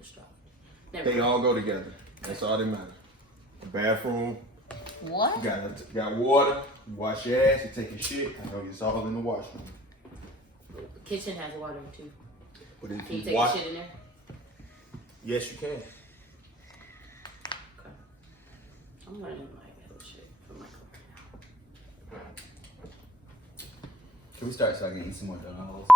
astrology. They all go together. That's all that matters. The bathroom. What? You got water. You wash your ass. You take your shit. I know it's all in the washroom. The kitchen has water too. But if Can you you take wash, your shit in there? yes, you can. Okay. I'm learning like that shit from my career. Can we start so I can eat some more donuts?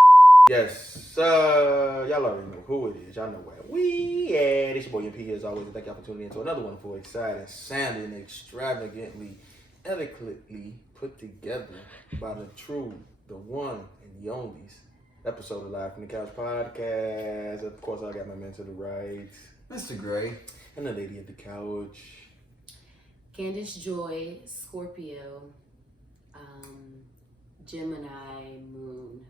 Yes, y'all already know who it is. Y'all know where we at. It's your boy MP as always. And thank y'all for tuning in to another wonderful, exciting, sounding, extravagantly, eloquently put together by the true, the one, and the onlys episode of Live from the Couch podcast. Of course, I got my man to the right, Mr. Gray. and the lady at the couch. Candice Joy, Scorpio, Gemini, Moon,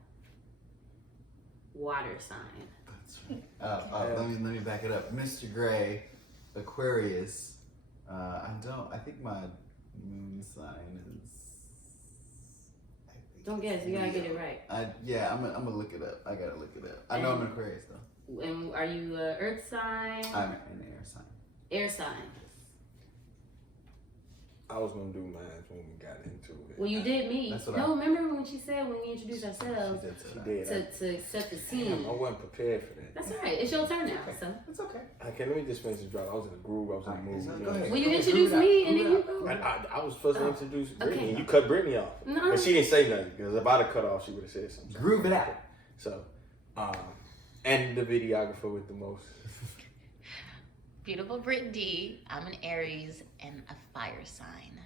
water sign. That's right. Let me back it up. Mr. Gray, Aquarius. I think my moon sign is. Don't guess, you gotta get it right. I'm gonna look it up. I gotta look it up. I know I'm an Aquarius though. And are you a earth sign? I'm an air sign. Air sign. I was gonna do mine when we got into it. Well, you did me. That's what No, remember when she said when we introduced ourselves She did. to set the Damn, scene? I wasn't prepared for that. That's all right. It's your turn now. So. It's okay. Okay, let me just finish the drop. I was in a groove. I was in a mood. Go you know? ahead. Well, you introduced me and then you go. I was supposed to introduce Brittany, okay. and you cut Brittany off. No. But she didn't say nothing, because if I'd have cut off, she would have said something. Groove it out. So, and the videographer with the most. Beautiful Brit D. I'm an Aries and a fire sign.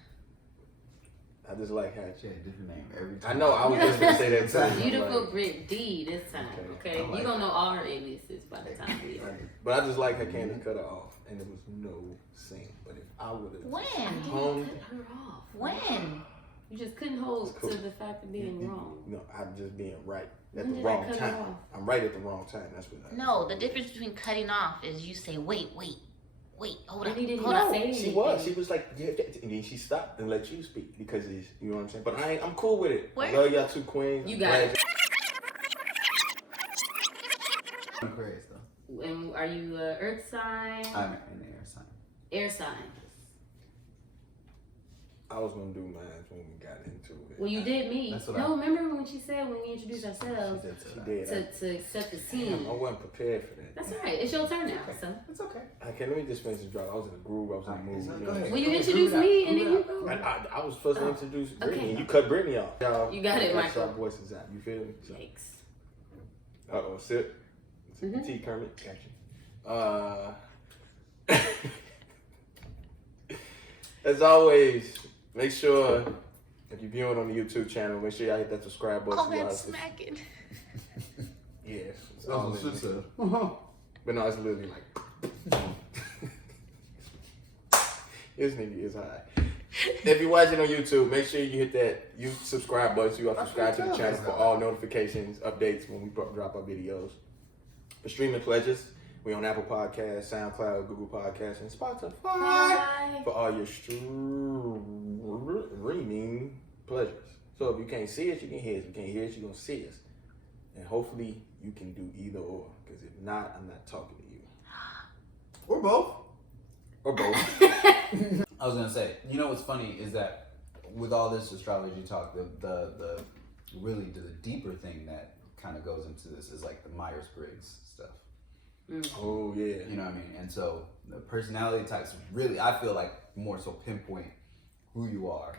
I just like how She had a different name every I time. know, I was just going to say that too. Beautiful Like, Brit D this time. Okay, I like you gonna know all her aliases by the time we are. but I just like how Candy cut her off, and there was no scene. But if I would have When? hung, Cut her off. When? You just couldn't hold It's cool. to the fact of being wrong. no, I'm just being right at When the did I wrong cut her time. off? I'm right at the wrong time. That's what I No, the difference between cutting off is you say, wait, hold on. And he didn't Hold even on. say She anything. was. She was like, yeah, and then she stopped and let you speak because it's, you know what I'm saying. But I'm cool with it. Where? I love y'all two queens. You got it. I'm Aquarius though. And are you a earth sign? I'm an air sign. Air sign. I was gonna do mine when we got into it. Well, you did me. That's what No, remember when she said when we introduced ourselves She did. to set the Damn, scene? I wasn't prepared for that. That's all right. It's your turn now. So. It's okay. Okay, let me just finish the drop. I was in a groove. I was in a mood. Go You know? ahead. Well, you introduced me and then you go. I was supposed to introduce Brittany, Okay. and you cut Brittany off. Y'all, You got it, got Michael. our voices out. You feel me? Yikes. Uh-oh, sip. Sip the tea, Kermit. Gotcha. As always, make sure if you're viewing on the YouTube channel, make sure y'all hit that subscribe button. Call so y'all that just- smacking. Yeah. That's what she said. But no, it's literally like. This nigga is high. If you're watching on YouTube, make sure you hit that subscribe button so you are subscribed to the channel for all notifications, updates when we drop our videos. For streaming pleasures, we on Apple Podcasts, SoundCloud, Google Podcasts, and Spotify. Bye. For all your streaming pleasures. So if you can't see us, you can hear us. If you can't hear us, you're going to see us. And hopefully you can do either or. Because if not, I'm not talking to you. Or both. Or both. I was gonna say, you know what's funny is that with all this astrology talk, the really the deeper thing that kind of goes into this is like the Myers-Briggs stuff. Oh, yeah. You know what I mean? And so the personality types really, I feel like, more so pinpoint who you are.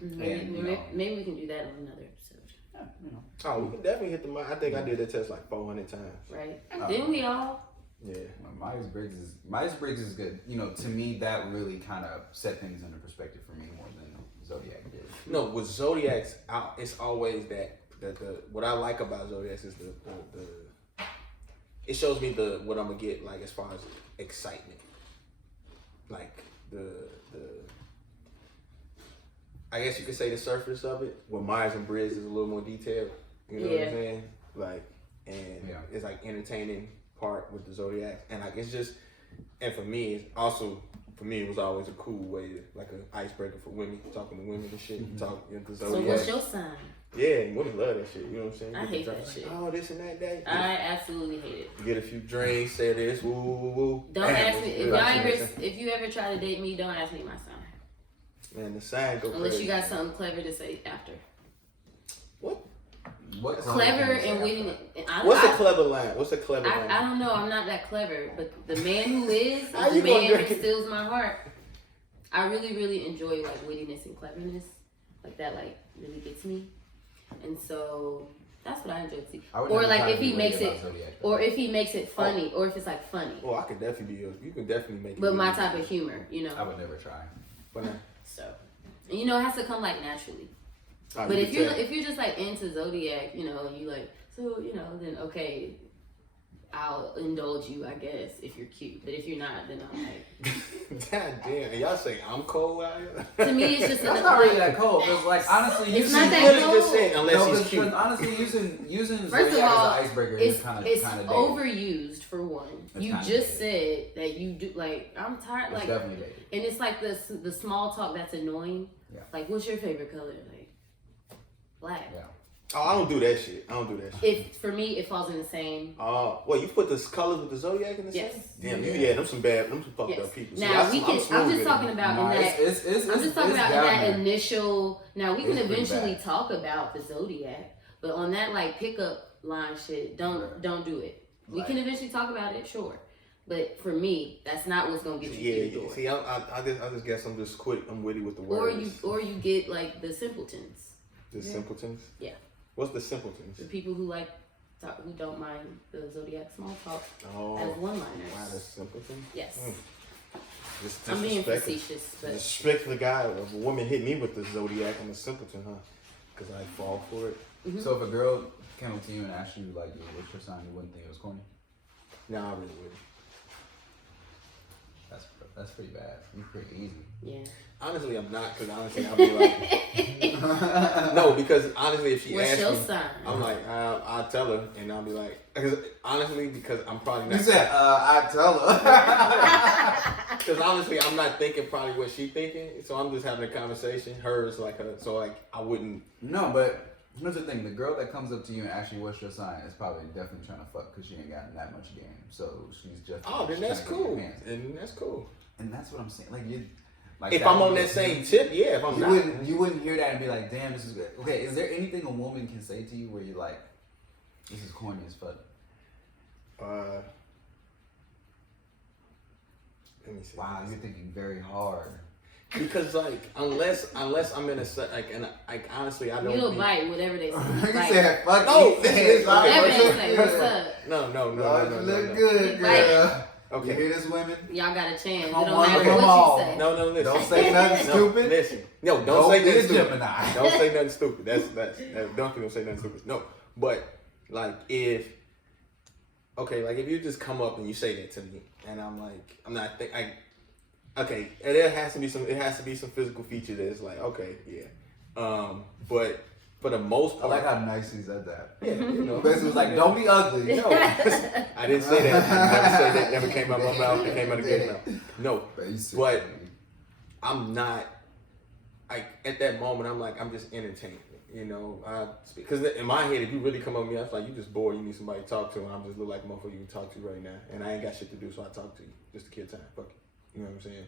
And, you know, Maybe we can do that on another episode. yeah, you know. Oh, we can definitely hit the. I think I did that test like 400 times. Right? Didn't we all? Yeah. Myers-Briggs is good. You know, to me, that really kind of set things into perspective for me more than Zodiac did. No, with Zodiacs, it's always that what I like about Zodiacs is the it shows me what I'm gonna get like as far as excitement, like the I guess you could say the surface of it. With Myers and Briggs is a little more detailed. You know what I'm saying? Like, and it's like entertaining part with the Zodiacs, and like it's just, and for me, it was always a cool way to, like an icebreaker for women, talking to women and shit. Talk the Zodiac. So what's your sign? Yeah, women love that shit. You know what I'm saying? I Get the hate drink, that shit. Oh, this and that day. I absolutely hate it. Get a few drinks, say this, woo, woo, woo, woo. Don't ask me if you ever try to date me. Don't ask me my sign. Man, the sign go Unless crazy. you got something clever to say after. What? What Clever and witty. What's a clever line? What's a clever line? I don't know. I'm not that clever, but the man who is How the you gonna man drink who it? steals my heart. I really, really enjoy like wittiness and cleverness, like that. Like really gets me, and so that's what I enjoy to see. Or like if he makes it, or if he makes it funny, or if it's like funny. Oh, I could definitely be. You can definitely make it. But my type of humor, you know. I would never try. But now, So, and, you know, it has to come like naturally. oh, But you if can you're just like into zodiac, you know, you like so you know, then okay, I'll indulge you, I guess, if you're cute. But if you're not, then I'm like, God damn, and y'all say I'm cold out here. to me, it's just That's not really that cold. Because like honestly, It's using not that Really cold. just saying, unless he's cute. honestly using First of Zodiac all, as an icebreaker it's is kind it's of overused for one. It's You kinda just dated. said that you do like I'm tired, It's like, definitely dated. and it's like the small talk that's annoying. Yeah. Like, what's your favorite color? Like, black. Yeah. Oh, I don't do that shit. I don't do that shit. If for me, it falls in the same. Oh, well, you put the colors with the zodiac in the Yes. same? Damn, Yeah. them some fucked Yes. up people. Now we can. I'm smooth just with talking it. about Nah, in that. it's I'm just talking about in down that there. initial. Now we can It's pretty eventually bad. talk about the zodiac, but on that like pickup line shit, don't do it. We can eventually talk about it, sure, but for me, that's not what's gonna get you through the door. See, I just guess I'm just quick. I'm witty with the words. Or you get like the simpletons, The simpletons? Yeah. What's the simpletons? the people who like talk, who don't mind the zodiac small talk Oh, as wow, one-liners. that's simpleton? Yes, Just I'm being disrespectful. facetious, but Disrespect the guy. If a woman hit me with the zodiac, I'm a simpleton, huh? Because I fall for it. So if a girl came up to you and asked you like, what's your sign, you wouldn't think it was corny? No, I really wouldn't. That's pretty bad. You're pretty easy. yeah. Honestly, I'm not. Because honestly, I'll be like, no. Because honestly, if she What's asks your me, sign? I'm like, I'll tell her, and I'll be like, because honestly, because I'm probably You not. said, I tell her. Because honestly, I'm not thinking probably what she thinking, so I'm just having a conversation. Hers like her, so like I wouldn't. No, but here's the thing: the girl that comes up to you and asks you what's your sign is probably definitely trying to fuck because she ain't got that much game. So she's just. Oh, then she's that's trying to get cool. your hands. And that's cool. And that's what I'm saying. Like you, like If I'm on that same tip, yeah. If I'm you not, you wouldn't hear that and be like, damn, this is good. Okay, is there anything a woman can say to you where you're like, this is corny as fuck? let me see. Wow, you're thinking very hard. Because like unless I'm in a set like and like honestly I don't. You'll be- bite whatever they say. You Bite. said, fuck No, you this said, is- fuck Whatever okay, they you. say, what's up? No. You look good, Bite. girl. You Okay. hear this, women? Y'all got a chance. It Come don't on, matter come what on. you say. No, listen. Don't say nothing No, stupid. Listen. No, don't Don't say be nothing a stupid. Gemini. Don't say nothing stupid. That's don't say nothing stupid. No, but like if if you just come up and you say that to me and I'm like okay, and it has to be some physical feature that's like okay, yeah. But for the most I part, like how nice he said that. yeah, you know. Basically, was like, don't be ugly. No, I didn't say that. I never said that. Never came out of my mouth. It came out of his mouth. No, Basically. but I'm not. At that moment, I'm just entertained. You know, because in my head, if you really come up with me, I was like, you just bored. You need somebody to talk to, and I'm just look like a motherfucker you can talk to right now, and I ain't got shit to do, so I talk to you just to kill time. Fuck it. You know what I'm saying?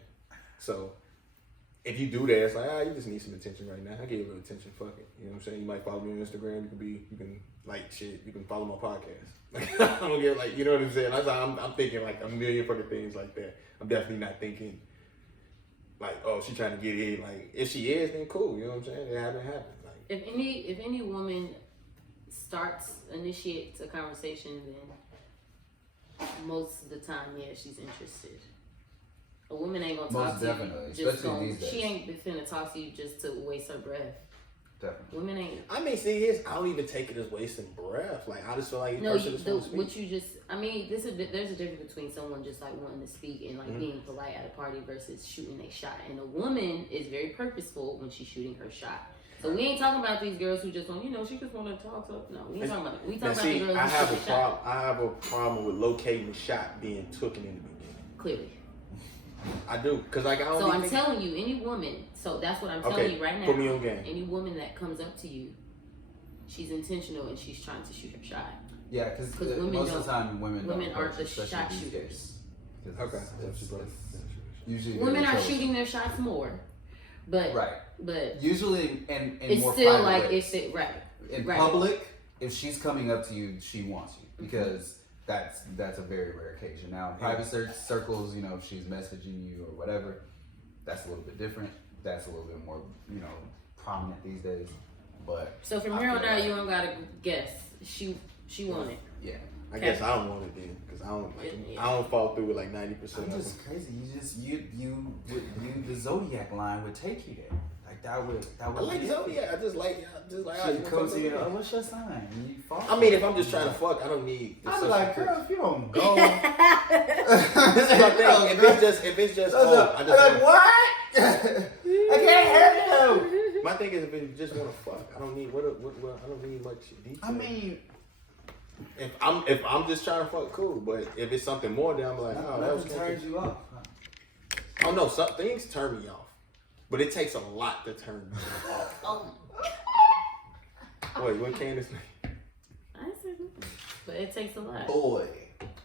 So if you do that, it's like, you just need some attention right now. I give you a little attention. Fuck it. You know what I'm saying? You might follow me on Instagram. You can like shit. You can follow my podcast. Like, I don't get like, you know what I'm saying? I'm thinking like a million fucking things like that. I'm definitely not thinking like, oh, she trying to get in. Like, if she is, then cool. You know what I'm saying? It haven't happened. Like, If any woman initiates a conversation, then most of the time, yeah, she's interested. A woman ain't gonna talk Most to definitely, you. Just especially these days. she ain't finna talk to you just to waste her breath. Definitely. Women ain't. I mean, see, I don't even take it as wasting breath. Like, I just feel like No, person just wants to speak. what you just. I mean, there's a difference between someone just like wanting to speak and like being polite at a party versus shooting a shot. And a woman is very purposeful when she's shooting her shot. So we ain't talking about these girls who just want, she just want to talk. No, we ain't talking about that. We talking about the girls I who have shoot a a shot. problem. I have a problem with locating the shot being taken in the beginning. Clearly. I do, because like I don't. So I'm telling you, any woman. So that's what I'm telling you right now. Put me on game. Any woman that comes up to you she's intentional and she's trying to shoot her shot. Yeah, because women most of the time women aren't the especially shot these shooters. days. 'Cause Okay. it's usually Women are chosen. shooting their shots more, but Right. but Usually in it's more still private like ways. if it right. In right. public, if she's coming up to you, she wants you because that's a very rare occasion. Now, in private circles, you know, if she's messaging you or whatever, that's a little bit different. That's a little bit more, you know, prominent these days. But So from here on out, you don't gotta guess. She wanted. yeah, I guess I don't want it then, because I don't fall through with like 90% I'm of them. just crazy. You the zodiac line would take you there. Like that would. I like Zodiac. I just like how She you comes to you. know. Oh, what's your sign? And you fall. I mean, if I'm just trying to fuck, I don't need. I'd be like, girl, if you don't go. This is my thing. If it's just, oh, I just like, wanna- what? I can't have you. My thing is, if it just want to fuck, I don't need I don't need much detail. I mean, if I'm just trying to fuck, cool. But if it's something more, then I'm like, oh, that was nothing turns you off. Oh no, some things turn me off, but it takes a lot to turn me off. Oh, Wait, what Candace? I said, but it takes a lot. Boy.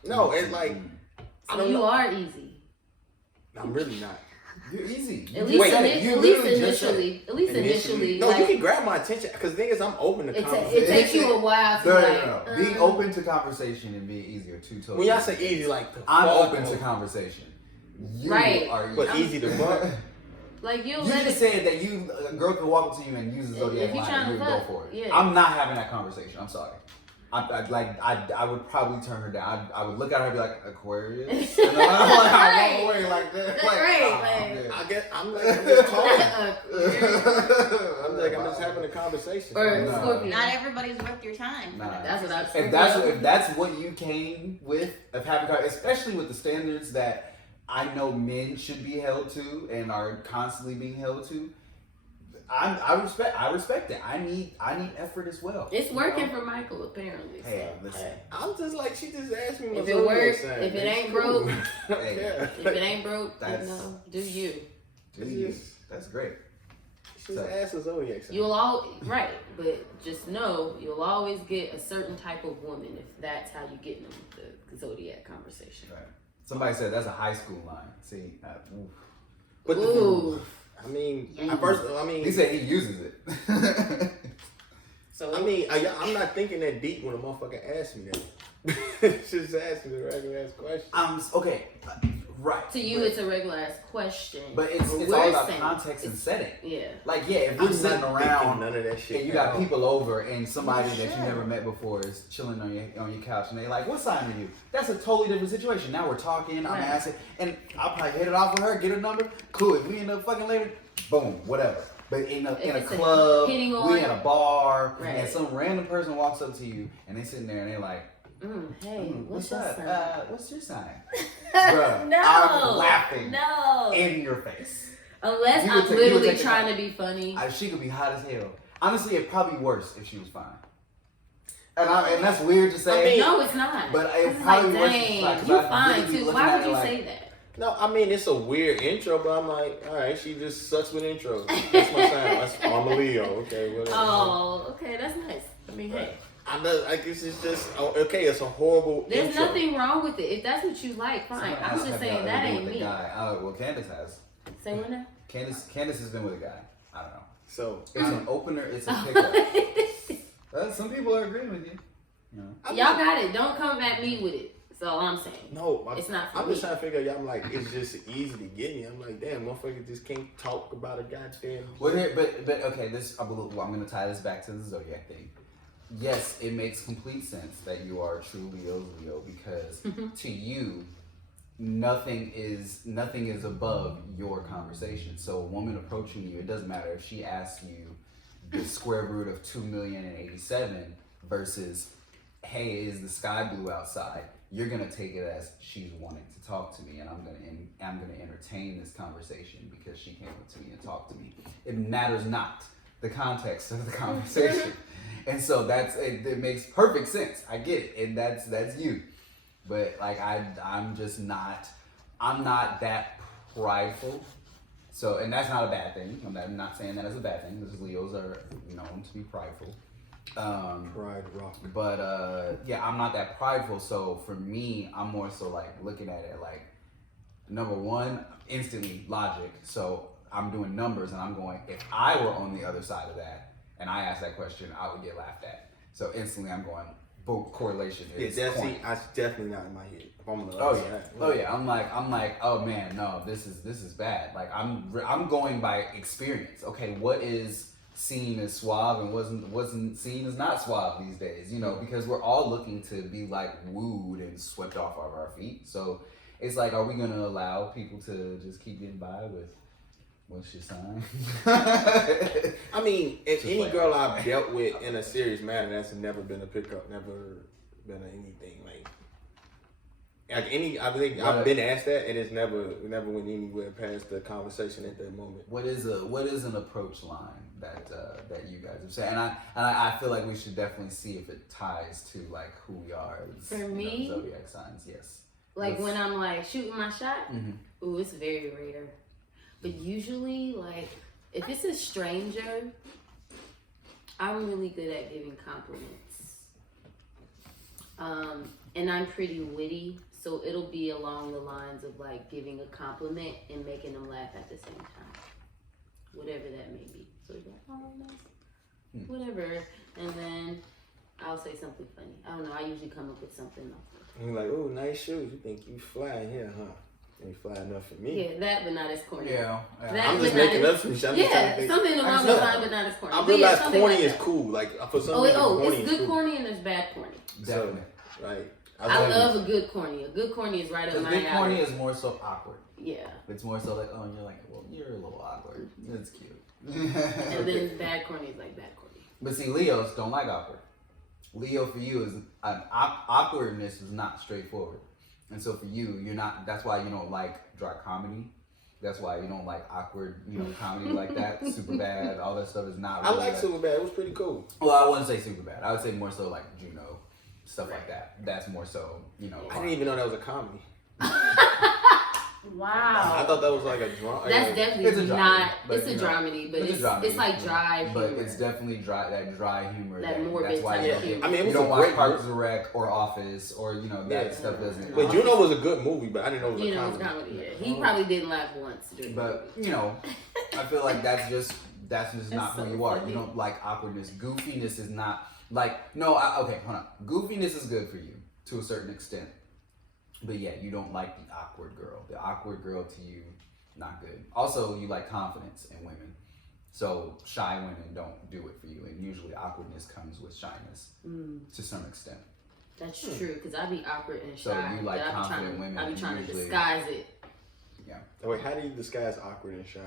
No, it's like I So don't you know. are easy. I'm really not. You're easy. At least, literally just said initially. At least initially. No, like, you can grab my attention because the thing is, I'm open to it conversation. takes you a while to No. Being open to conversation and being easy are two totally. When y'all say easy, like I'm fuck, open to conversation. You Right. are but easy to fuck. like you'll You let just it. said that a girl could walk up to you and use the zodiac If you line tryna and you would fuck, go for it. yeah. I'm not having that conversation. I'm sorry. I would probably turn her down. I would look at her and be like, Aquarius. And I walk away like that. Like, Right, man. I guess I'm just talking. I'm just having a conversation. Or No. Scorpio. not everybody's worth your time. Nah. That's what I'm If that's what you came with of having, especially with the standards that I know men should be held to and are constantly being held to, I respect it. I need effort as well. It's working for Michael apparently. Hey, so, listen. I'm just like, she just asked me. my If it zodiac works, sign. if it It's ain't cool. broke, I don't Hey. care. If it ain't broke, That's- do you? That's great. She just asked a zodiac sign. You'll all right, but just know you'll always get a certain type of woman if that's how you get them the zodiac conversation. Right. Somebody said that's a high school line. See, oof. But Ooh. I mean, Yeah. at first, I mean, He said he uses it. So I mean, I'm not thinking that deep when a motherfucker asks me that. She just asked me the regular ass question. Okay, right. to you, it's a regular ass question. But it's we're all about saying context and it's- setting. Yeah. Like, yeah, if we're I'm sitting not around thinking none of that shit. and you got at all. people over and somebody that you Sure. never met before is chilling on your couch and they like, what sign are you? That's a totally different situation. Now we're talking, I'm Right. asking, and I'll probably hit it off with her, get her number. Cool. If we end up fucking later, boom, whatever. But in a it's a club, hitting we on- in a bar, Right. and some random person walks up to you and they sitting there and they like, Hey, what's your up? sign? What's your sign? Bruh, No. I'm laughing No. in your face. Unless You would I'm take- you would literally take the trying time. to be funny. She could be hot as hell. Honestly, it'd probably be worse if she was fine. And that's weird to say. No, it's not. But it's I'm probably like, worse if it's dang, like, 'cause you I'd fine really be too. looking Why at would it you like- say that? No, I mean, it's a weird intro, but I'm like, all right, she just sucks with intros. That's my sign. I'm a Leo. Okay, whatever. Oh, okay, that's nice. I mean, hey, I know. I guess it's just okay. It's a horrible. there's intro. nothing wrong with it. If that's what you like, fine. Someone I'm else just had saying nothing that to do ain't with the me. guy. Well, Candice has. Say what now? Candice has been with a guy. I don't know. So It's an opener. It's a pickup. Some people are agreeing with you. You know. Y'all got it. Don't come at me with it. That's all I'm saying. No, It's not for I'm me. just trying to figure out. I'm like, it's just easy to get me. I'm like, damn, motherfucker just can't talk about a goddamn. Well, here, but okay. I'm going to tie this back to the zodiac thing. Yes, it makes complete sense that you are a true Leo because to you, nothing is above your conversation. So a woman approaching you, it doesn't matter if she asks you the square root of 2,087,000 versus, hey, is the sky blue outside? You're gonna take it as she's wanting to talk to me, and I'm gonna entertain this conversation because she came up to me and talked to me. It matters not the context of the conversation, and so it makes perfect sense. I get it, and that's you. But like I'm not that prideful. So, and that's not a bad thing. I'm not saying that as a bad thing because Leos are known to be prideful. Pride rock. But yeah, I'm not that prideful. So for me, I'm more so like looking at it like number one, instantly logic. So I'm doing numbers and I'm going, if I were on the other side of that and I asked that question, I would get laughed at. So instantly I'm going, boom, correlation is Yeah, point. that's definitely not in my head. If I'm on the Oh other yeah, side. oh yeah. I'm like, oh man, no, this is bad. Like I'm going by experience. Okay, what is seen as suave and wasn't seen as not suave these days? You know, because we're all looking to be like wooed and swept off of our feet. So it's like, are we gonna allow people to just keep getting by with what's your sign? I mean, if Just any like- girl I've dealt with in a serious manner, that's never been a pickup, never been anything like any. I think I've been asked that, and it's never went anywhere past the conversation at that moment. What is an approach line that you guys have said? And I feel like we should definitely see if it ties to like who we are as, For me? zodiac signs. Yes. Like when I'm like shooting my shot, Mm-hmm. ooh, it's very rare. But usually, like if it's a stranger, I'm really good at giving compliments. And I'm pretty witty, so it'll be along the lines of like giving a compliment and making them laugh at the same time, whatever that may be. So it's like, oh, nice, whatever, and then I'll say something funny. I don't know. I usually come up with something. And you're like, oh, nice shoes. You think you fly here, huh? You ain't fly enough for me. Yeah, that, but not as corny. Yeah. That, I'm but just not making as- up some shit. I'm just trying to Yeah, think. something along those lines, but not as corny. I But yeah, realize something corny like is that. cool. Like for some Oh, reason, corny it's is good cool. corny and there's bad corny. Definitely. Like I love a good corny. A good corny is right up Because my good corny alley. is more so awkward. Yeah. It's more so like, oh, you're like, well, you're a little awkward. It's cute. And then bad corny is like bad corny. But see, Leos don't like awkward. Leo for you is awkwardness is not straightforward, and so for you, you're not. That's why you don't like dry comedy. That's why you don't like awkward, comedy like that. Super bad, all that stuff is not. I Really like that. Superbad. It was pretty cool. Well, I wouldn't say super bad. I would say more so like Juno, stuff like that. That's more so, I didn't even know that was a comedy. Wow. I thought that was like a drama. That's definitely It's a dramedy, not. but, It's a you know, dramedy, but it's a it's dramedy, like dry But humor. it's definitely dry. That dry humor. That morbid that's why type you of don't- humor. I mean, it you was don't a watch great Parks movie. and Rec or Office or that Yeah. stuff doesn't. But Juno was a good movie, but I didn't know it was You a know, it's comedy. comedy. Yeah. He probably didn't laugh once during the But movie. I feel like that's just not That's who so you are. funny. You don't like awkwardness. Goofiness is not like okay, hold on. Goofiness is good for you to a certain extent, but yeah, you don't like the awkward girl. The awkward girl to you, not good. Also, you like confidence in women, so shy women don't do it for you, and usually awkwardness comes with shyness to some extent. That's true, because I be awkward and So shy. you like but I be confident trying to, women, I be trying to usually- disguise it. Oh, wait, how do you disguise awkward and shy?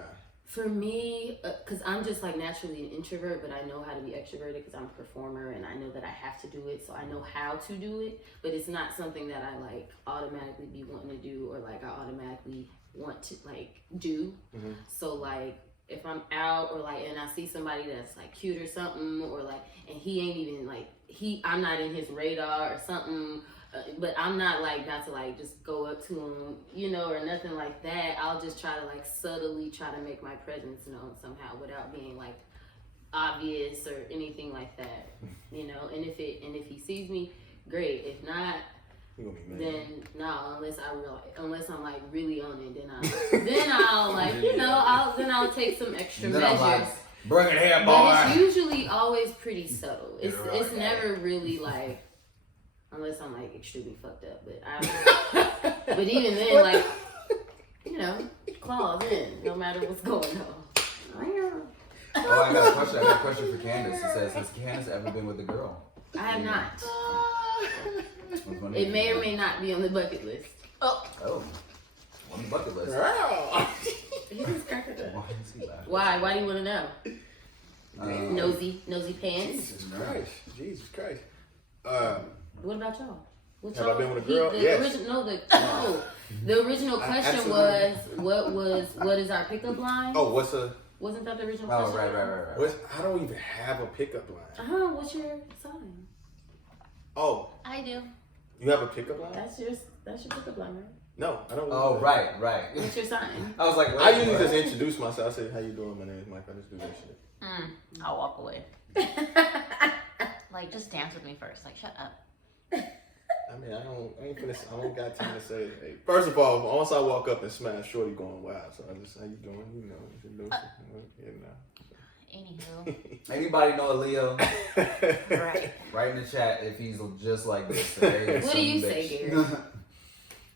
For me, because I'm just like naturally an introvert, but I know how to be extroverted because I'm a performer and I know that I have to do it, so I know how to do it. But it's not something that I like automatically be wanting to do or like I automatically want to like do. Mhm. So like if I'm out or like and I see somebody that's like cute or something or like and he ain't even like I'm not in his radar or something. But I'm not like about to like just go up to him, or nothing like that. I'll just try to like subtly try to make my presence known somehow without being like obvious or anything like that, And if he sees me, great. If not, You gonna be mad. then no. Unless I'm like really on it, then I'll like I'll take some extra Then I'm measures. like, bring it here, boy. But it's usually always pretty subtle. It's Right, it's right. never really like unless I'm like extremely fucked up. But even then, like claws in, no matter what's going on. Oh, I got a question for Candice. It says, has Candice ever been with a girl? I have not. Which one It is may or may not be on the bucket list. Oh, on the bucket list. He just cracked it up. Why is he laughing? Why? Why do you want to know? Um, Nosy pants. Jesus Christ. What about y'all? What Have I y'all- been with a girl? Yes. The original question Absolutely. was what is our pickup line? Oh, Wasn't that the original Oh, question? right. I don't even have a pickup line. What's your sign? Oh, I do. you have a pickup line? That's your pickup line, right? No, I don't. Oh, right. What's your sign? I was like, I usually what? just introduce myself. I say, "How you doing? My name is Mike." I just do that shit. I'll walk away. Like, just dance with me first. Like, shut up. I mean, I don't got time to say. Hey, first of all, once I walk up and smash Shorty going wild, so I just, how you doing? You know, Anywho. Anybody know a Leo? Right. Write in the chat if he's just like this. What do you say, Gary?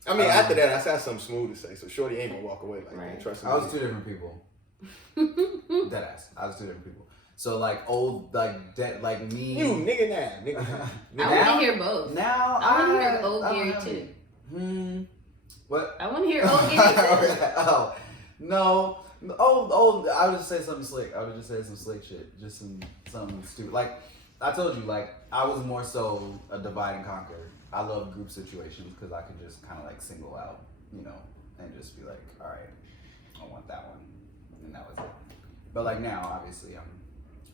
I mean, after that, I said something smooth to say, so Shorty ain't gonna walk away like that. Trust me. I was two different people. Deadass. I was two different people. So like old, like like me. You nigga now. I want to hear both. Now I want to hear old Gary too. What? I want to hear old Gary too. Oh no. Old. I would just say something slick. I would just say some slick shit. Just something stupid. Like I told you, like I was more so a divide and conquer. I love group situations because I can just kind of like single out, you know, and just be like, all right, I want that one, and that was it. But like now, obviously, I'm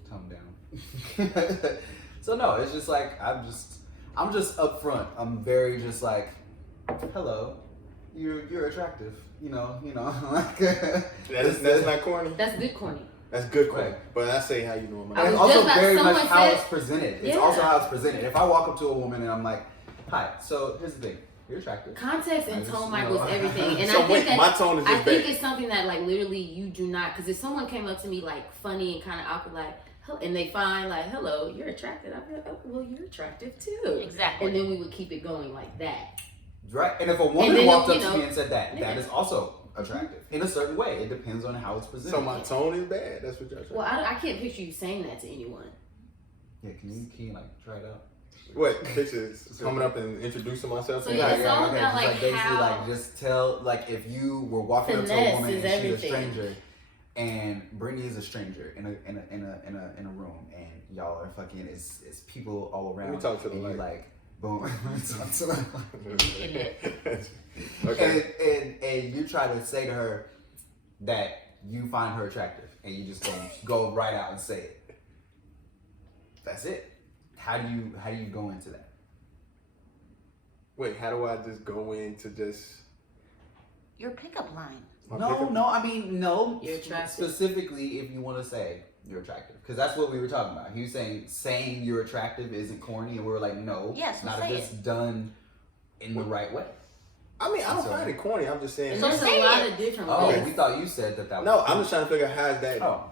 toned down. So no, it's just like I'm just upfront. I'm very just like, hello, you're attractive, you know, like That's not corny. That's good corny. That's good corny. Right. But I say how you know I And was also just about- very much someone how said- it's presented. It's Yeah. also how it's presented. If I walk up to a woman and I'm like, hi, so here's the thing, you're attractive. Context and I just, tone you equals know. everything. And So I think wait, that, my tone is I just think bad. it's something that like literally you do not. Because if someone came up to me like funny and kind of awkward, like, and they find like, hello, you're attractive. I'd be like, oh, well, you're attractive too. Exactly. And then we would keep it going like that. Right, and if a And woman then, walked up you to know, me and said that, yeah. that is also attractive in a certain way. It depends on how it's presented. So my tone is bad. That's what y'all saying. Well, I can't picture you saying that to anyone. Yeah, can you like try it out? What bitches coming up and introducing myself? So to yeah, you? it's all about, just like, basically how- like just tell like if you were walking up to a Finesse woman is and she's a everything. stranger, and Brittany is a stranger in a room, and y'all are fucking it's people all around. Let me talk to the and you light. like boom. Let me talk to the Okay. and you try to say to her that you find her attractive, and you just go right out and say it. That's it. How do you go into that? Wait, how do I just go into just Your pickup line. my No, pickup? no. I mean, no. You're attractive. Specifically, if you want to say you're attractive, because that's what we were talking about. He was saying you're attractive isn't corny, and we were like, no. Yes, not say if it's done in the right way. I mean, I don't So- find it corny. I'm just saying. There's a say lot it. of different Oh, ways. we thought you said that was. No, I'm just trying to figure out how is that. Oh.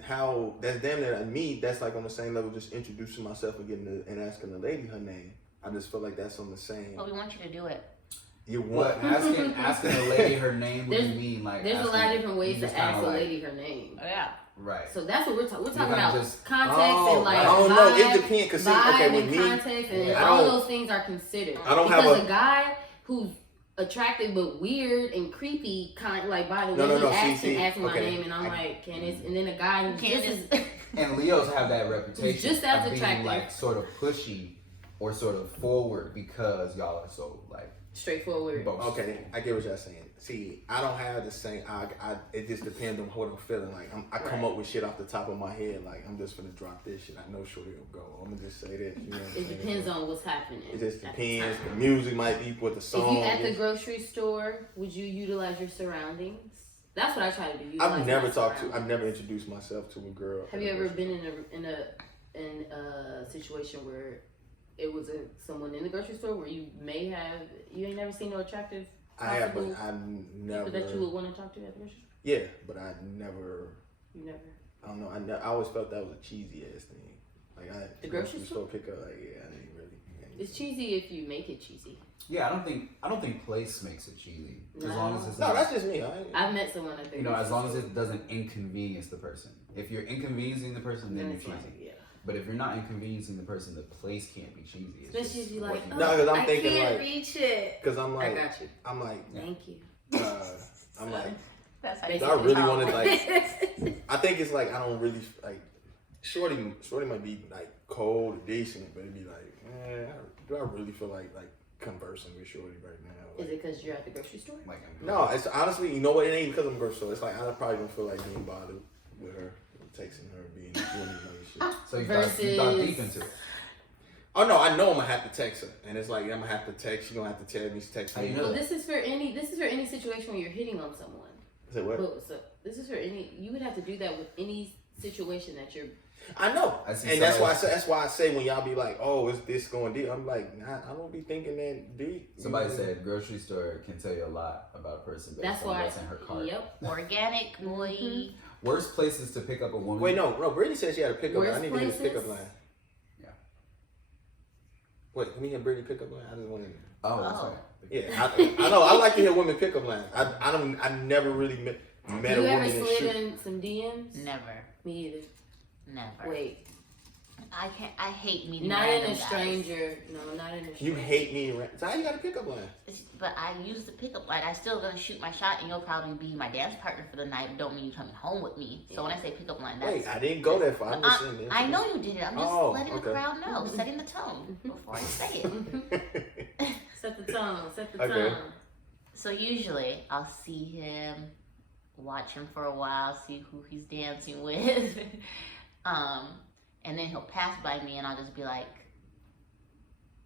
How that's damn near me. That's like on the same level, just introducing myself and and asking the lady her name. I just feel like that's on the same. But we want you to do it. You What want? asking a lady her name? What do you There's- mean? Like There's a lot asking- of different ways you to just kinda ask a like- lady her name. Oh, yeah. Right. So that's what we're talking. We're talking kinda about just- context Oh, and like I don't know. It vibe, depends. Cause see, vibe okay, with and me, context, and Yeah. all I of don't- those things are considered. I don't have because a- a guy who's attractive but weird and creepy, kind of like by the way No, he acts see, and asks my okay. name, and I'm like Candice, and then a guy who's Candice. just And Leos have that reputation Just as of being attractive. like sort of pushy or sort of forward because y'all are so like straightforward. boastful. okay, I get what y'all saying. See, I don't have the same. It just depends on what I'm feeling. Like I come Right. up with shit off the top of my head. Like I'm just gonna drop this shit. I know Shorty will go. I'm gonna just say this. You know what I'm It saying? depends on what's happening. It just at the depends. time. The music might be what the If song. you at the is. grocery store, would you utilize your surroundings? That's what I try to do. utilize I've my never talked to. surroundings. I've never introduced myself to a girl. Have you ever been in a situation where it was someone in the grocery store where you ain't never seen no attractive I have, but possible I never. people that you would want to talk to at the grocery store? Yeah, but I never. You never. I don't know. I always felt that was a cheesy ass thing. Like The grocery store? pickup. Like yeah, I didn't really. It's cheesy if you make it cheesy. Yeah, I don't think place makes it cheesy. As No. long as it's No, not, that's just me. I've met someone at the you know, as grocery long as store, it doesn't inconvenience the person. If you're inconveniencing the person, then then you're it's cheesy. like, yeah. But if you're not inconveniencing the person, the place can't be cheesy. It's Especially just if you what like, you- oh, No, 'cause I'm I thinking, can't like- reach it. Because I'm I like, got you. I'm like, Thank you. I'm like, That's how Basically, I really how wanted, it like- works. I think it's like I don't really like. Shorty might be like cold or decent, but it'd be like, do I really feel like conversing with Shorty right now? Is Like, it because you're at the grocery store? like, no, it's honestly, you know what? It ain't because I'm a grocery store. It's like I probably don't feel like being bothered with her, texting her, being doing any shit. So you thought deep into it. Oh no, I know I'm gonna have to text her, and it's like I'm gonna have to text. She's gonna have to tell me. She's texting How me. you know Well, that? this is for any situation where you're hitting on someone. Say what? So this is for any. You would have to do that with any situation that you're. I know, I see and that's why somebody- I say when y'all be like, "Oh, is this going deep?" I'm like, nah, I don't be thinking that deep. Somebody said grocery store can tell you a lot about a person based That's on why. what's in her cart. Yep. Organic, boy. Worst places to pick up a woman. Wait, no. Brittany said she had a pickup line. I Worst need to hear the places? pickup line. Yeah. Wait, can we hear Brittany pickup line? I just want to. Oh, sorry. Yeah, I know. I like to hear women pickup lines. I never really met You a ever woman slid shoot. in some DMs? Never. Me either. Never. Wait, I can't. I hate meeting not in random a guys. stranger. No, not in a stranger. You hate me. So how you got a pickup line? But I use the pickup line. I still gonna shoot my shot, and you'll probably be my dance partner for the night. Don't mean you coming home with me. So when I say pickup line, that's. Wait, I didn't go that far. I'm just saying that. I know you did it. I'm just Oh, letting the okay. crowd know, setting the tone before I say it. Set the tone. Set the Okay. tone. So usually I'll see him, watch him for a while, see who he's dancing with, and then he'll pass by me, and I'll just be like,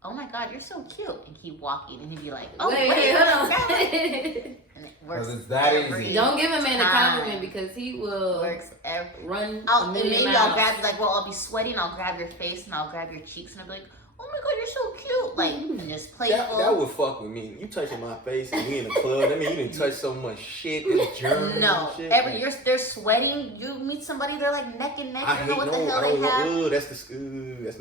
"Oh my God, you're so cute," and keep walking, and he'll be like, "Oh wait, hold on. and it works. Because it's that every easy. Don't give a man a time. compliment because he will Works every. run Oh, a and million maybe miles. I'll grab like, well, I'll be sweating. I'll grab your face and I'll grab your cheeks, and I'll be like, "Oh my God, you're so cute!" Like, and just playful. That would fuck with me. You touching my face and we in the club. I mean, you didn't touch so much shit. It's germs No, and shit. they're sweating. You meet somebody, they're like neck and neck. I You hate don't know what the I hell don't they have. know. That's You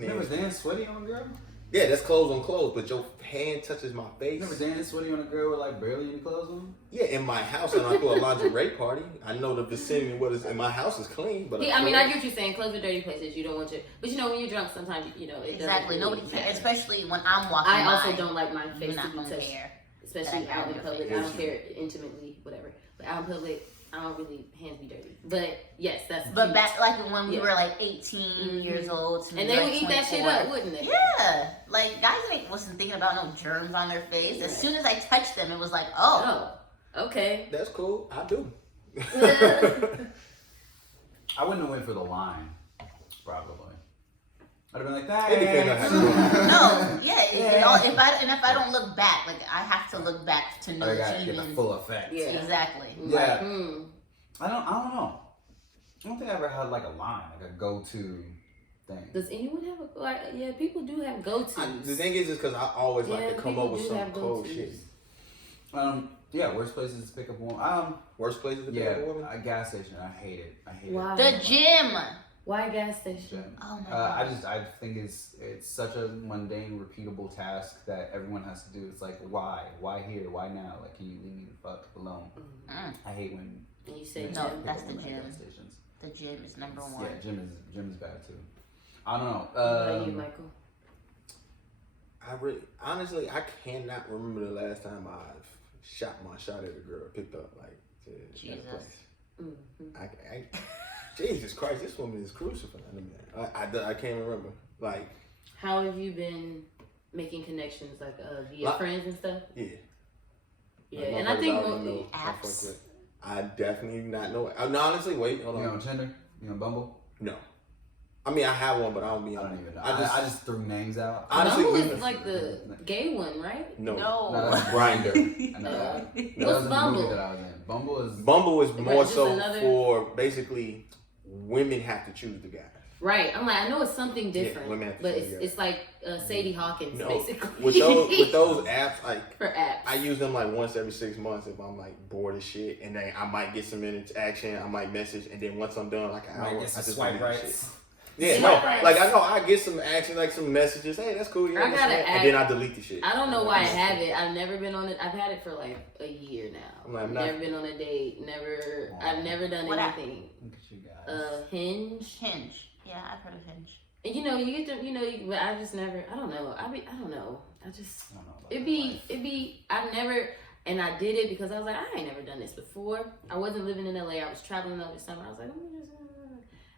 never nasty. dance sweaty on a girl? Yeah, that's clothes on clothes, but your hand touches my You face. never dance sweaty on a girl with like barely any clothes on? Yeah, in my house, and I do a lingerie party. I know the vicinity. What is in my house is clean, but I mean, I get what you're saying. Clothes are dirty places. You don't want to. But you know, when you're drunk, sometimes it Exactly. doesn't Nobody really cares, matter. especially when I'm walking I also by. don't like my You're face to not be gonna touched, care. especially That out in your public. face. I don't care intimately, whatever. But out in public, I don't really hands be dirty. But yes, that's. But cute. back like when we Yeah. were like 18 years old, to and maybe, they would like eat that shit 24. up, wouldn't they? Yeah, like guys wasn't thinking about no germs on their face. As soon as I touched them, it was like, oh, Oh, okay. That's cool. I do. I wouldn't have went for the line, probably. I'd have been like, It depends on thanks. how you do no, yeah. If I don't look back, like I have to look back to know I to gotta get the even. full effect. Yeah. Exactly. Yeah. Like, I don't know. I don't think I ever had like a line, like a go-to thing. Does anyone have a like? Yeah, people do have go-tos. The thing is because I always like to come people up with do some have cold go-tos. shit. Yeah, worst places to pick up a woman. Worst places to pick Yeah, up a woman? a gas station. I hate it. I hate Why? The gym. Why gas it. station? Gym. Oh my God. I think it's such a mundane, repeatable task that everyone has to do. It's like, why? Why here? Why now? Like, can you leave me the fuck alone? Mm. I hate when And you say women No, pick up that's the women at gym. gas stations. The gym is number one. Yeah, gym is bad too. I don't know. What about you, Michael? Honestly, I cannot remember the last time I've shot my shot at a girl, picked up like at a Jesus. place. Jesus Christ, this woman is crucifying me. I can't remember. Like, How have you been making connections, like via friends and stuff? yeah. Yeah, Like, and I think motherfuckers already know I fuck apps. with. I definitely not know. No, honestly, wait, hold You on. on Tinder? You on Bumble? No, I mean I have one, but I don't be I on don't it. even know. I I just threw names out. Honestly, Bumble we- is like the gay one, right? no. No, that's Grindr. I know that. What's That was the Bumble? movie that I was in. Bumble is Bumble is more just so another- for basically women have to choose the guy. Right. I'm like, I know it's something different, women have to but choose it's, the guy. it's like Sadie Hawkins, No, basically. with those apps, like For apps. I use them like once every 6 months if I'm like bored as shit, and then I might get some interaction. I might message, and then once I'm done, like an hour, I just swipe delete the right. shit. Yeah, Swipe no, right. like I know I get some action, like some messages. Hey, that's cool. Yeah, I got an and then I delete the shit. I don't know why I have it. I've never been on it. I've had it for like a year now. I'm like, I've not- never been on a date. Never. I've never done What app? anything. Look at you guys. Hinge. Hinge. Yeah, I've heard of Hinge. And you know, you get to, but I just never. I don't know. I don't know. I just. I don't know about It'd be. I've never. And I did it because I was like, I ain't never done this before. I wasn't living in LA. I was traveling over summer. I was like, let me just.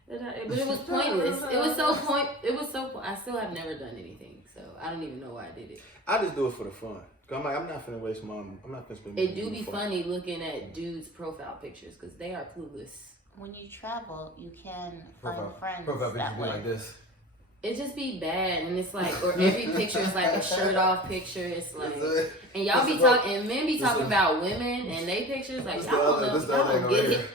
But it was pointless. It was so. I still have never done anything, so I don't even know why I did it. I just do it for the fun. Cause I'm like, I'm not finna waste my. I'm not finna spend. It do be funny looking at dudes' profile pictures because they are clueless. When you travel, you can find Profile friends pictures that be way. like this. It just be bad, and it's like, or every picture is like a shirt off picture. It's like, and y'all be talking, and men be talking about women and they pictures like y'all don't know. Y'all don't get it.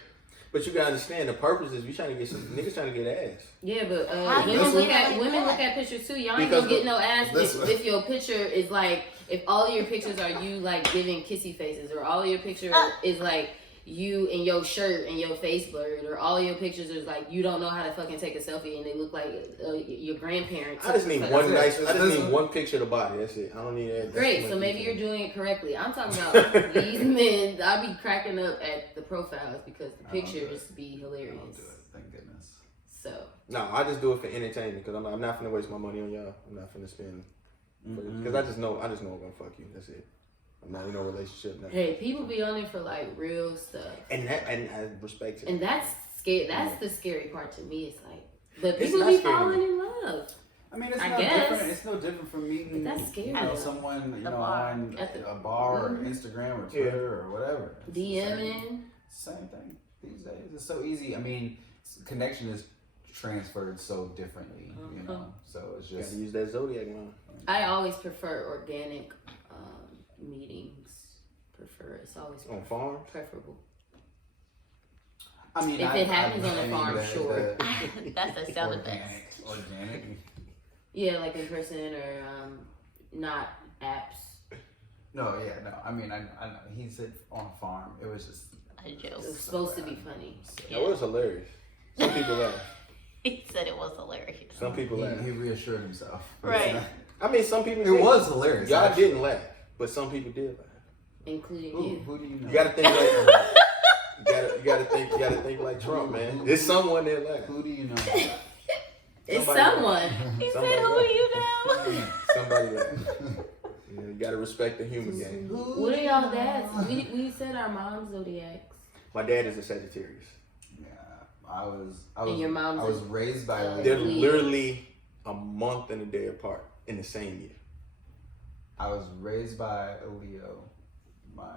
But you gotta understand the purpose is we trying to get some niggas trying to get ass. Yeah, but How do women you look at like women that? look at pictures too. Y'all ain't Because gonna get no ass this- if your picture is like if all your pictures are you like giving kissy faces, or all your picture is like you in your shirt and your face blurred, or all your pictures is like you don't know how to fucking take a selfie and they look like your grandparents. I just need That's one it. nice. I just This need one- one picture of the body. That's it. I don't need that. Great, so maybe you're doing it correctly. I'm talking about these men. I be cracking up at the profiles because the I don't do pictures it. be I hilarious. don't do it. Thank goodness. So No, I just do it for entertainment because I'm not finna waste my money on y'all. I'm not finna spend because I just know I'm gonna fuck you. That's it. I'm not in no relationship now. hey, people be on it for like real stuff. And I respect it. And that's scary. That's the scary part to me. It's like, but It's people not be scary to falling me. in love. I mean, it's I no guess. different. It's no different from meeting, But that's scary, you know, though. someone, you The know, bar. on At the- a bar or Mhm. Instagram or Twitter or whatever. It's the DMing. same thing these days. It's so easy. I mean, connection is transferred so differently, you know. So it's You just gotta use that zodiac man. I always prefer organic meetings. It's always On farms. preferable. I mean, If it happens on a mean, farm, sure. That's the sound effects. Organic. Yeah, like in person or not apps. No, yeah, no. I mean, I know. He said on a farm. It was just. A joke. It was supposed to be funny. That was hilarious. Some people laugh. He said it was hilarious. Some people laugh. He reassured himself. Right. I mean, some people. It did. was hilarious. Y'all actually. didn't laugh, but some people did laugh. Including Who, you. who do you know? You gotta think like you gotta think like Trump, man. There's someone that laugh. Who do you know? It's Somebody- someone. He Somebody said, who laugh. do you know? Somebody laugh. You gotta respect the human game. What are y'all dads? We said our mom's zodiacs. My dad is a Sagittarius. Yeah, I was. And your mom's I was a- raised by. a They're Leo. literally a month and a day apart in the same year. I was raised by a Leo. My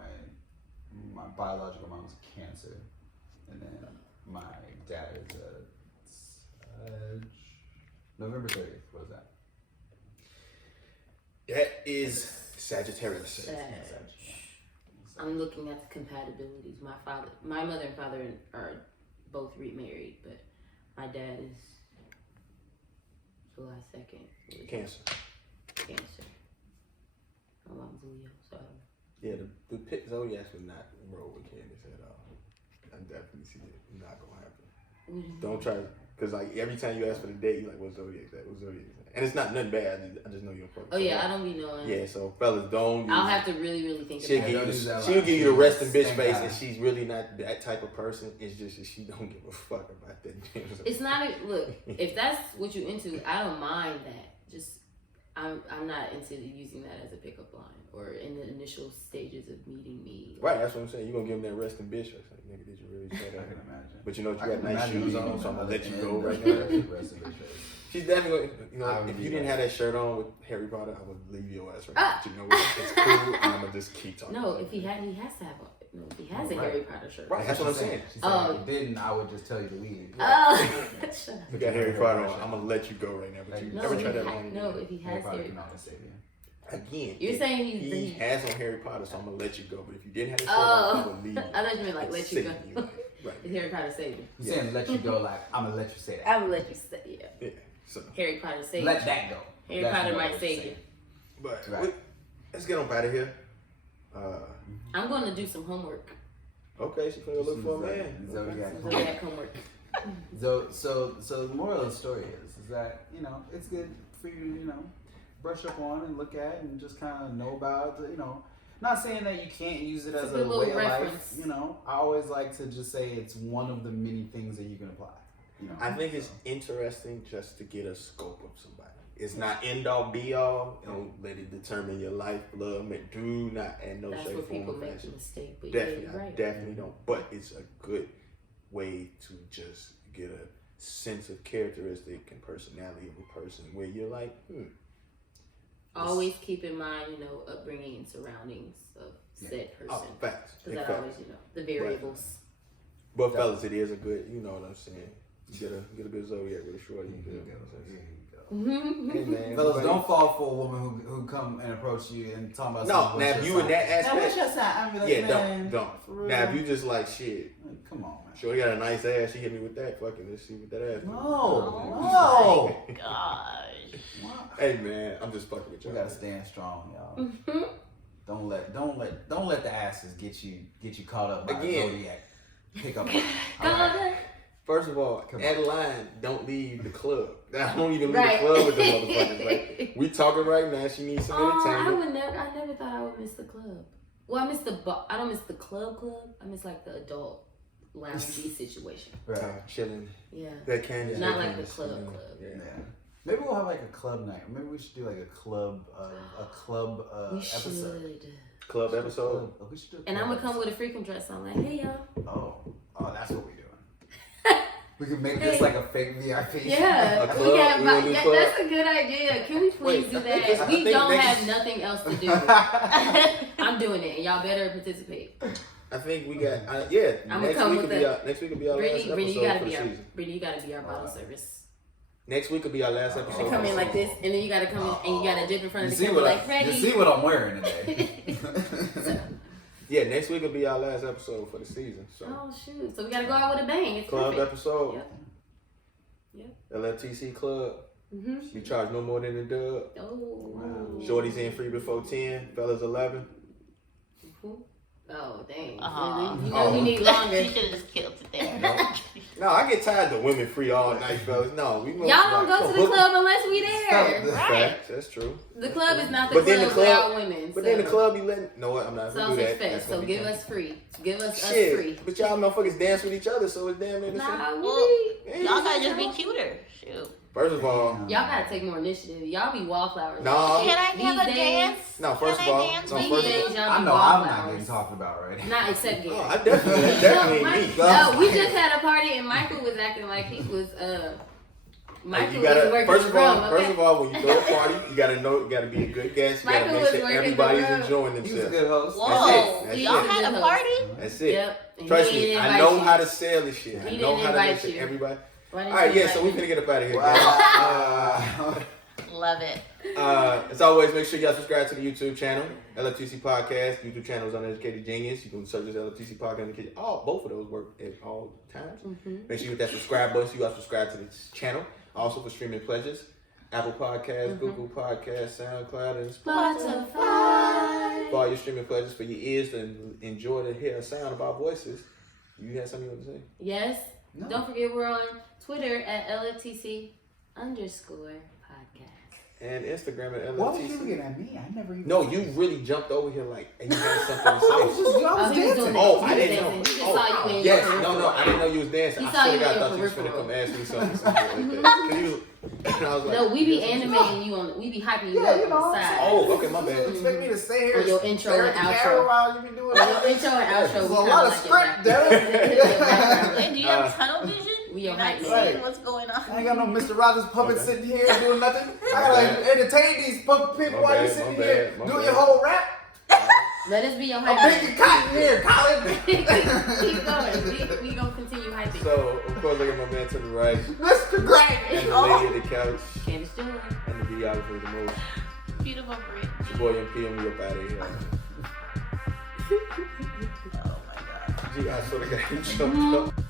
biological mom's Cancer, and then my dad is a November 30th. What is that? That is Sagittarius. Sag. I'm looking at the compatibilities. My mother and father are both remarried, but my dad is July 2nd. Cancer. Cancer. My mom's a Leo, so Yeah, the pit zodiacs would not roll with Candace at all. I definitely see it not gonna happen. Don't try, cause like every time you ask for the date, you like, what zodiac is that? What zodiac is that? And it's not nothing bad. I just know you're fucking. Oh yeah, I don't be knowing. Yeah, so fellas, don't. I'll have to really think She'll about give it. you Don't use that she'll line. give you the resting bitch Thank face, God. and she's really not that type of person. It's just that she don't give a fuck about that. It's not look. If that's what you're into, I don't mind that. Just I'm not into using that as a pickup line or in the initial stages of meeting me. Right, that's what I'm saying. You gonna give him that resting bitch face? Like, nigga, did you really say I that? can imagine. But you know what? I You got can nice imagine shoes leaving on, so I'm gonna another let you end go of right the now. rest of his face. She's definitely, you know, I would if be you didn't like- have that shirt on with Harry Potter, I would leave your ass right now. But you know what? It's cool, and I'm gonna just keep talking. No, if he has to have one. No, if he has a Right. Harry Potter shirt. Right, that's what I'm saying. She said, Oh. if you didn't, I would just tell you to leave. Oh, shut up. You got Harry Potter on. I'm gonna let you go right now. But you No, never he try that ha- on. no, if he Harry has Potter Harry can Potter. always save you. Again, You're if saying he has on Harry Potter, so I'm gonna let you go. But if you didn't have that shirt Oh. on, I would leave. I thought you meant like let you go. Right. If Harry Potter saved you. I'm saying let you go like, I'm going to let you say that. I would let you say yeah. Yeah. So, Harry Potter saved Let you. that go. Harry That's Potter what I might would save say. you. but Right. let's get on out of here. I'm going to do some homework. Okay, she's gonna look for a man. Zodiac. Some Zodiac homework. So the moral of the story is that, you know, it's good for you to, you know, brush up on and look at and just kind of know about, you know, not saying that you can't use it It's as a a good little way of life, reference. you know. I always like to just say it's one of the many things that you can apply, you know. I think it's interesting just to get a scope of somebody. It's not end all be all. Don't let it determine your life, love, man. Do not add no That's shape, where form, people or make a fashion. mistake. But Definitely, yeah, you're I right. definitely don't. But it's a good way to just get a sense of characteristic and personality of a person where you're like, Always keep in mind, upbringing and surroundings of said person. oh, facts. Because Big that facts. always, the variables. But fellas, it is a good, you know what I'm saying. You get a good zodiac with a shorty. Here You you know go. what I'm saying? Here you go. Hey, man. Fellas, But- don't fall for a woman who come and approach you and talk about No, something. now if you in that Now, what's aspect, your sign? I be like, yeah, man, don't. for real. Now if you just like shit, Like, come on, man. sure, he got a nice ass. She hit me with that. Fucking, let's see what that ass. do. No. Gosh. Hey man, I'm just fucking with you. We gotta stand strong, y'all. Don't let the asses get you caught up by Again. the zodiac. Pick up. First of all, Come at line, don't leave the club. I don't even leave Right. the club with them motherfuckers. Like, we talking right now. She needs some entertainment. I never thought I would miss the club. Well, I miss I don't miss the club. I miss like the adult loungy situation. Right. Chilling. Yeah. That candy. Not like the club. Yeah. Yeah. Maybe we'll have like a club night. Maybe we should do like a club We episode. should. Club episode. We should do a And I'm club gonna come with a freakum dress on. Like, hey y'all. Oh, that's what we're doing. We can make this like a fake VIP. Yeah, A club? we got. We gonna do club? That's a good idea. Can we please Wait, do I think that? I We think don't next- have nothing else to do. I'm doing it, and y'all better participate. I think we got. Yeah. I'ma Next come week with will be the- our. Next week will be our last Brittany, episode you gotta for be the our. season. Brittany, you gotta be our bottle service. Next week will be our last episode. You come in like this, and then you gotta come in, and you gotta dip in front of the camera like ready. You see what I'm wearing today. Yeah, next week will be our last episode for the season. So Oh shoot! So we gotta go out with a bang. It's club perfect. episode. Yep. Yep. LFTC club. Mhm. We charge no more than the dub. Oh. Shorty's in free before 10. Fellas 11. Oh dang! Oh. You know we need You longer. should have just killed it there. No, I get tired of women free all night, fellas. No, we Y'all don't go to the club unless we there. That's Right. facts. That's true. The club is not the But club then the club- without women. But then the club be letting. No, what? I'm not gonna do Sausage that. fest. That's So gonna be give fun. us free. Give us Shit. free. But y'all motherfuckers dance with each other, so it's damn near the same. Nah, Well, we. Y'all gotta just be cuter. Shoot. First of all, Y'all gotta take more initiative. Y'all be wallflowers. No. Can I have a These days- dance? no. First Can of I all, dance no. with First These of all, days, y'all I be know I'm not wallflowers. getting talked about right. Not except Gary. oh, I definitely ain't me. No, we just had a party and Michael was acting like he was Michael You gotta, was working first the of all, room, first okay? of all, when you throw a party, you gotta know, you gotta be a good guest. You Michael gotta make was sure working the everybody's room. enjoying He was a themselves. good host. Whoa, That's y'all it. had a party? That's it. Yep. And Trust he me, didn't I invite know you. how to sell this shit. I He know didn't how to make invite sure you. everybody. Why didn't All right, you yeah. So we invite finna get up out of here. Wow. Love it. As always, make sure y'all subscribe to the YouTube channel, LFTC Podcast. YouTube channel is Uneducated Genius. You can search this LFTC Podcast. Both of those work at all times. Make sure you hit that subscribe button so you guys subscribe to this channel. Also for streaming pleasures, Apple Podcasts, Google Podcasts, SoundCloud, and Spotify. for all your streaming pleasures, for your ears to enjoy the hear sound of our voices. You have something you want to say? Yes. No. Don't forget we're on Twitter at LFTC_podcast. And Instagram at Why was you LFTC. looking at me? I never even. No, you really jumped over here like, and you had something to I was say. just. I was he was doing dancing. that. Oh, He I was didn't dancing. know. He just Oh, saw you in yes, your no, I didn't know you was dancing. He I saw swear you to God, in I your thought you was finna peripheral. come ask me something like that. 'Cause you was, and I was like, No, we be yes, I'm animating you on. We be hyping you Yeah, up you on know. the side. Oh, okay, my You bad. expect me to stay here? On your intro stare and at the outro. camera while you be doing On that? your intro and outro. There's we a kinda lot of like script, your damn. Wait, do you have tunnel vision? We You're your not hype seeing man. what's going on. I ain't got no Mr. Rogers puppet Okay. sitting here doing nothing. I gotta like, entertain these puppet people My while bad, you sitting my here bad, my doing bad. your whole rap. Let us be your I'm hype. making cotton here, Colin. Keep going. We gonna continue hyping. So, of course, I got my man to the right, Mr. Gray. and the lady at the couch, Candace Joy. and the videographer the most. Beautiful bridge. It's your boy MP, and we up out of here. Oh my god. Gee, I swear to God, he jumped up.